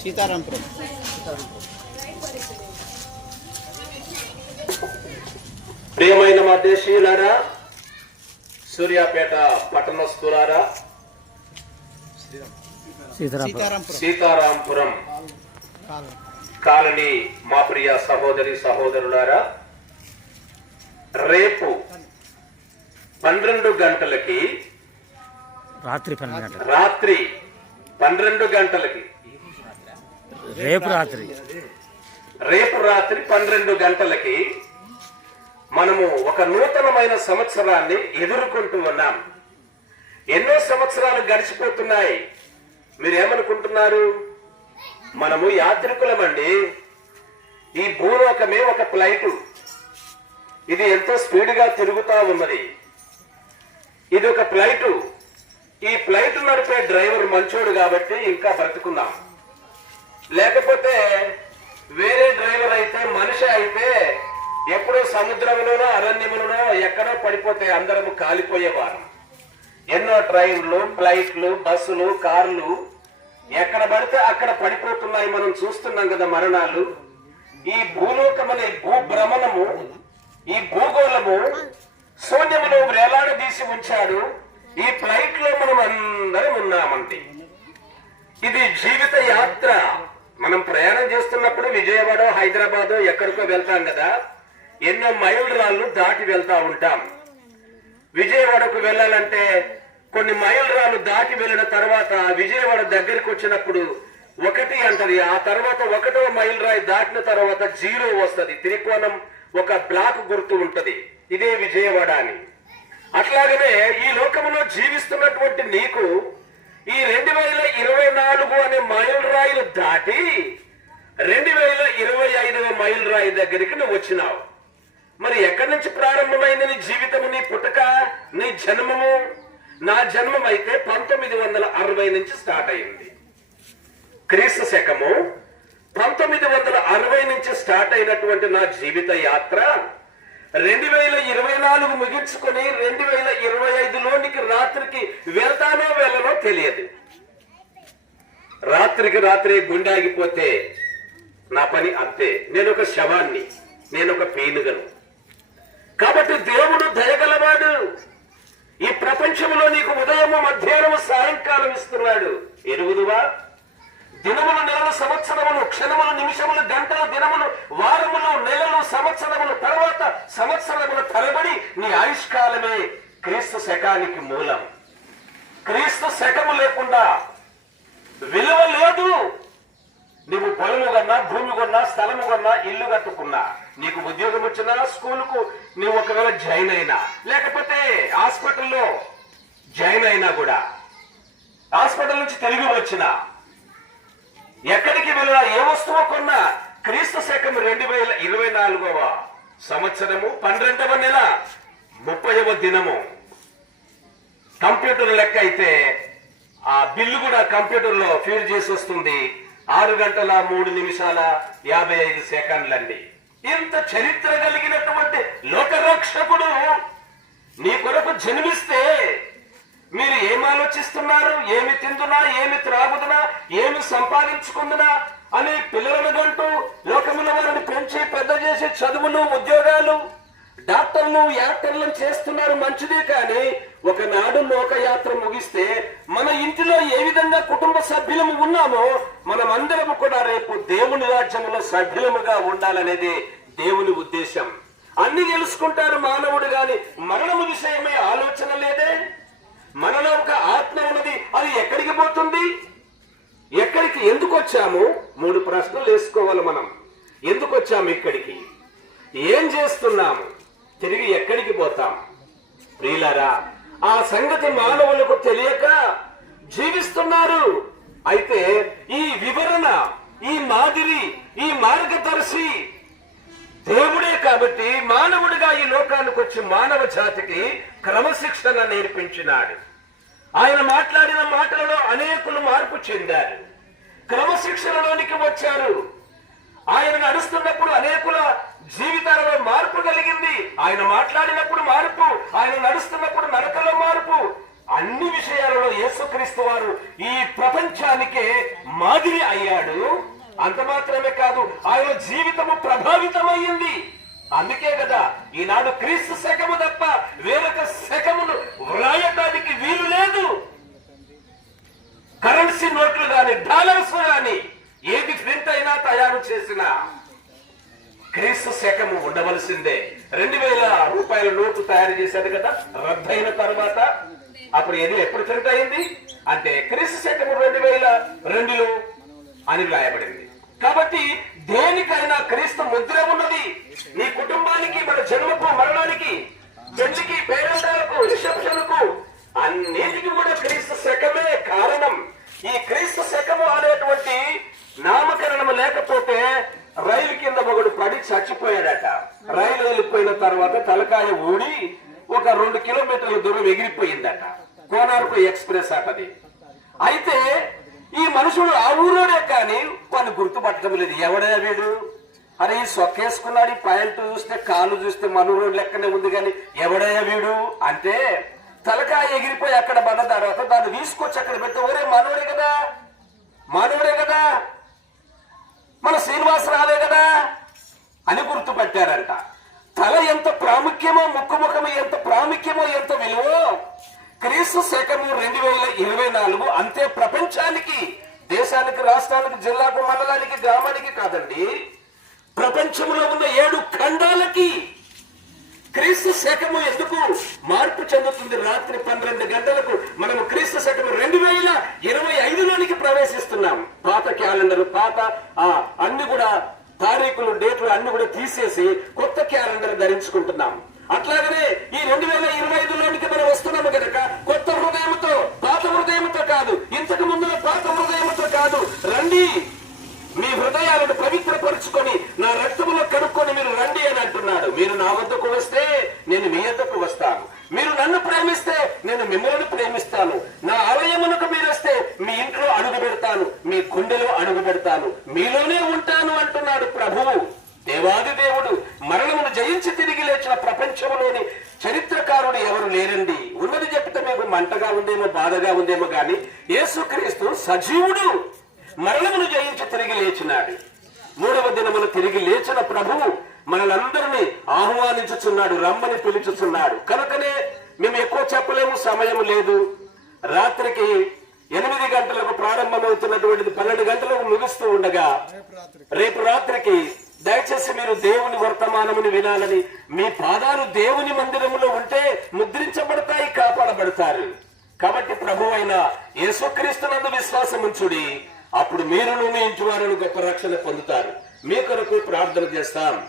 సీతారాంపురం. ప్రియమైన మా దేశీయులారా సూర్యాపేట పట్టణస్థులారా సీతారాంపురం. సీతారాంపురం కాలం కాలనీ మా ప్రియ సహోదరి సహోదరులారా రేపు పన్నెండు గంటలకి రాత్రి రాత్రి పన్నెండు గంటలకి. రేపు రాత్రి. రేపు రాత్రి పన్నెండు గంటలకి మనము ఒక నూతనమైన సంవత్సరాన్ని ఎదుర్కొంటూ ఉన్నాం. ఎన్నో సంవత్సరాలు గడిచిపోతున్నాయి. మీరేమనుకుంటున్నారు? మనము యాత్రికులమండి. ఈ భూలోకమే ఒక ఫ్లైట్. ఇది ఎంతో స్పీడ్గా తిరుగుతా ఉన్నది. ఇది ఒక ఫ్లైట్. ఈ ఫ్లైట్ నడిపే డ్రైవర్ మంచోడు కాబట్టి ఇంకా బ్రతుకున్నాం. లేకపోతే వేరే డ్రైవర్ అయితే మనిషి అయితే ఎప్పుడో సముద్రంలోనో అరణ్యములోనో ఎక్కడో పడిపోతే అందరము కాలిపోయేవారు. ఎన్నో ట్రైన్లు ఫ్లైట్లు బస్సులు కార్లు ఎక్కడ పడితే అక్కడ పడిపోతున్నాయి మనం చూస్తున్నాం కదా మరణాలు. ఈ భూలోకం భూభ్రమణము ఈ భూగోళము శూన్యములో వేలాడదీసి ఉంచాడు. ఈ ఫ్లైట్లో మనం అందరం ఉన్నామంటే ఇది జీవిత యాత్ర. మనం ప్రయాణం చేస్తున్నప్పుడు విజయవాడ హైదరాబాద్ ఎక్కడికో వెళ్తాం కదా. ఎన్నో మైల్ రాళ్ళు దాటి వెళ్తా ఉంటాం. విజయవాడకు వెళ్ళాలంటే కొన్ని మైల్ రాళ్ళు దాటి వెళ్ళిన తర్వాత విజయవాడ దగ్గరికి వచ్చినప్పుడు ఒకటి అంటది. ఆ తర్వాత ఒకటో మైల్ రాయి దాటిన తర్వాత జీరో వస్తుంది. త్రికోణం ఒక బ్లాక్ గుర్తు ఉంటది. ఇదే విజయవాడ అని. అట్లాగనే ఈ లోకములో జీవిస్తున్నటువంటి నీకు ఈ రెండు వేల ఇరవై నాలుగు అనే మైల్ రాయిలు దాటి రెండు వేల ఇరవై ఐదవ మైల్ రాయి దగ్గరికి నువ్వు వచ్చినావు. మరి ఎక్కడి నుంచి ప్రారంభమైంది నీ జీవితము నీ పుట్టక నీ జన్మము? నా జన్మం అయితే పంతొమ్మిది వందల అరవై నుంచి స్టార్ట్ అయింది. క్రీస్తు శకము పంతొమ్మిది వందల అరవై నుంచి స్టార్ట్ అయినటువంటి నా జీవిత యాత్ర రెండు వేల ఇరవై నాలుగు ముగించుకొని రెండు వేల ఇరవై ఐదులోనికి రాత్రికి వెళ్తానో వెళ్ళనో తెలియదు. రాత్రికి రాత్రి గుండె ఆగిపోతే నా పని అంతే. నేను ఒక శవాన్ని నేను ఒక పీనుగను. కాబట్టి దేవుడు దయగలవాడు. ఈ ప్రపంచంలో నీకు ఉదయము మధ్యాహ్నము సాయంకాలం ఇస్తున్నాడు. ఎరుగుదువా? దినములు సంవత్సరములు క్షణములు నిమిషములు గంటలు దినములు వారములు నెలలు సంవత్సరములు తర్వాత సంవత్సరముల తరబడి నీ ఆయుష్కాలమే క్రీస్తు శకానికి మూలం. క్రీస్తు శకము లేకుండా విలువ లేదు. నువ్వు పొలము కొన్నా భూమి కొన్నా స్థలము కొన్నా ఇల్లు కట్టుకున్నా నీకు ఉద్యోగం వచ్చినా స్కూలుకు నువ్వు ఒకవేళ జాయిన్ అయినా లేకపోతే హాస్పిటల్లో జాయిన్ అయినా కూడా హాస్పిటల్ నుంచి తిరిగి వచ్చినా ఎక్కడికి వెళ్ళినా ఏ వస్తువు కొన్నా క్రీస్తు శకం రెండు వేల ఇరవై నాలుగవ సంవత్సరము పన్నెండవ నెల ముప్పైవ దినము. కంప్యూటర్ లెక్క అయితే ఆ బిల్లు కూడా కంప్యూటర్లో ఫీడ్ చేసి వస్తుంది. ఆరు గంటల మూడు నిమిషాల యాభై ఐదు సెకండ్లండి. ఇంత చరిత్ర కలిగినటువంటి లోకరక్షకుడు నీ కొరకు జన్మిస్తే మీరు ఏం ఆలోచిస్తున్నారు? ఏమి తిందునా ఏమి త్రాగుదునా ఏమి సంపాదించుకుందునా అని పిల్లలను గంటూ లోకముల వారిని పెంచి పెద్ద చేసి చదువులు ఉద్యోగాలు డాక్టర్లు యాక్టర్లను చేస్తున్నారు మంచిదే కానీ ఒకనాడు లోకయాత్ర ముగిస్తే మన ఇంటిలో ఏ విధంగా కుటుంబ సభ్యులము ఉన్నామో మనమందరము కూడా రేపు దేవుని రాజ్యంలో సభ్యులముగా ఉండాలనేది దేవుని ఉద్దేశం. అన్ని తెలుసుకుంటారు మానవుడు గాని మరణము విషయమే ఆలోచన లేదే మనలో ఒక ఆత్మ ఉన్నది అది ఎక్కడికి పోతుంది ఎక్కడికి ఎందుకు వచ్చాము? మూడు ప్రశ్నలు వేసుకోవాలి మనం. ఎందుకు వచ్చాము ఇక్కడికి? ఏం చేస్తున్నాము? తిరిగి ఎక్కడికి పోతాం? ప్రియులరా ఆ సంగతి మానవులకు తెలియక జీవిస్తున్నారు. అయితే ఈ వివరణ ఈ మాదిరి ఈ మార్గదర్శి దేవుడే కాబట్టి మానవుడిగా ఈ లోకానికి వచ్చి మానవ జాతికి క్రమశిక్షణ నేర్పించినాడు. ఆయన మాట్లాడిన మాటలలో అనేకులు మార్పు చెందారు. క్రమశిక్షణలోనికి వచ్చారు. ఆయన నడుస్తున్నప్పుడు అనేకుల జీవితాలలో మార్పు కలిగింది. ఆయన మాట్లాడినప్పుడు మార్పు ఆయన నడుస్తున్నప్పుడు నడకలో మార్పు. అన్ని విషయాలలో యేసుక్రీస్తు వారు ఈ ప్రపంచానికే మాదిరి అయ్యాడు. అంత మాత్రమే కాదు ఆయన జీవితము ప్రభావితమైంది అందుకే కదా ఈనాడు క్రీస్తు శకము తప్ప వేరొక శకమును వ్రాయటానికి వీలు లేదు కరెన్సీ నోట్లు గాని డాలర్స్ గాని ఏది ప్రింట్ అయినా తయారు చేసిన క్రీస్తు శకము రెండు వేల రూపాయల నోటు తయారు చేశారు కదా రద్దయిన తర్వాత. అప్పుడు ఇది ఎప్పుడు ప్రింట్ అయింది అంటే క్రీస్తు శకము రెండు వేల రెండులో అని వ్రాయబడింది. కాబట్టి దేనికైనా క్రీస్తు ముద్ర ఉన్నది. నీ కుటుంబానికి మన జన్మకు మరణానికి పెళ్ళికి పేరంటాలకు రిసెప్షన్కు అన్నిటికి కూడా క్రీస్తు శకమే కారణం. ఈ క్రీస్తు శకము అనేటువంటి నామకరణం లేకపోతే రైలు కింద ఒకడు పడి చచ్చిపోయాడట. రైలు వెళ్ళిపోయిన తర్వాత తలకాయ ఊడి ఒక రెండు కిలోమీటర్ల దూరం ఎగిరిపోయిందట. కోనార్కు ఎక్స్ప్రెస్ అటది అయితే ఈ మనుషుడు ఆ ఊరోడే కానీ వాళ్ళు గుర్తుపట్టడం లేదు. ఎవడే వీడు? అరే ఈ సొక్కేసుకున్నాడు ఈ పాయింట్ చూస్తే కాలు చూస్తే మనూరు లెక్కనే ఉంది కానీ ఎవడే వీడు? అంటే తలకాయ ఎగిరిపోయి అక్కడ పడ్డ తర్వాత దాన్ని తీసుకొచ్చి అక్కడ పెడితే ఒరే మనోడే కదా? మనోడే కదా? మన శ్రీనివాసరావే కదా? అని గుర్తుపట్టారంట. తల ఎంత ప్రాముఖ్యమో ముక్కుముఖము ఎంత ప్రాముఖ్యమో ఎంత విలువో క్రీస్తు శకము రెండు వేల ఇరవై నాలుగు అంతే ప్రపంచానికి దేశానికి రాష్ట్రానికి జిల్లాకు మండలానికి గ్రామానికి కాదండి ప్రపంచంలో ఉన్న ఏడు ఖండాలకి క్రీస్తు శకము ఎందుకు మార్పు చెందుతుంది? రాత్రి పన్నెండు గంటలకు మనం క్రీస్తు శకము రెండు వేల ఇరవై ఐదులోనికి ప్రవేశిస్తున్నాం. పాత క్యాలెండర్ పాత ఆ అన్ని కూడా తారీఖులు డేట్లు అన్ని కూడా తీసేసి కొత్త క్యాలెండర్ ధరించుకుంటున్నాం. అట్లాగనే ఈ రెండు వేల ఇరవై ఐదులోనికి మనం వస్తున్నాము కనుక కొత్త హృదయంతో పాత హృదయంతో కాదు ఇంతకు ముందు పాత హృదయంతో కాదు రండి! తెచ్చుకొని నా రక్తములో కనుక్కొని మీరు రండి అని అంటున్నాడు. మీరు నా వద్దకు వస్తే నేను మీ వద్దకు వస్తాను. మీరు నన్ను ప్రేమిస్తే నేను మిమ్మల్ని ప్రేమిస్తాను. నా ఆలయమునకు మీరు వస్తే మీ ఇంట్లో అడుగు పెడతాను మీ గుండెలో అడుగు పెడతాను. మీలోనే ఉంటాను అంటున్నాడు ప్రభువు దేవాది దేవుడు మరణమును జయించి తిరిగి లేచిన ప్రపంచంలోని చరిత్రకారుడు ఎవరు లేరండి? ఉన్నది చెప్తే మీకు మంటగా ఉందేమో బాధగా ఉందేమో కానీ యేసుక్రీస్తు సజీవుడు మరణమును జయించి తిరిగి లేచినాడు. మూడవ దినమున తిరిగి లేచిన ప్రభువు మనలందరినీ ఆహ్వానించుచున్నాడు రమ్మని పిలుచుచున్నాడు. కనుకనే మేము ఎక్కువ చెప్పలేము సమయం లేదు. రాత్రికి ఎనిమిది గంటలకు ప్రారంభమవుతున్నటువంటిది పన్నెండు గంటలకు ముగుస్తూ ఉండగా రేపు రాత్రికి దయచేసి మీరు దేవుని వర్తమానముని వినాలని మీ పాదాలు దేవుని మందిరములో ఉంటే ముద్రించబడతాయి కాపాడబడతారు. కాబట్టి ప్రభు అయిన యేసుక్రీస్తునందు విశ్వాసం ఉంచుడి అప్పుడు మీరును మీ ఇంటి గొప్ప రక్షణ పొందుతారు. మీ కొరకు ప్రార్థన చేస్తాం.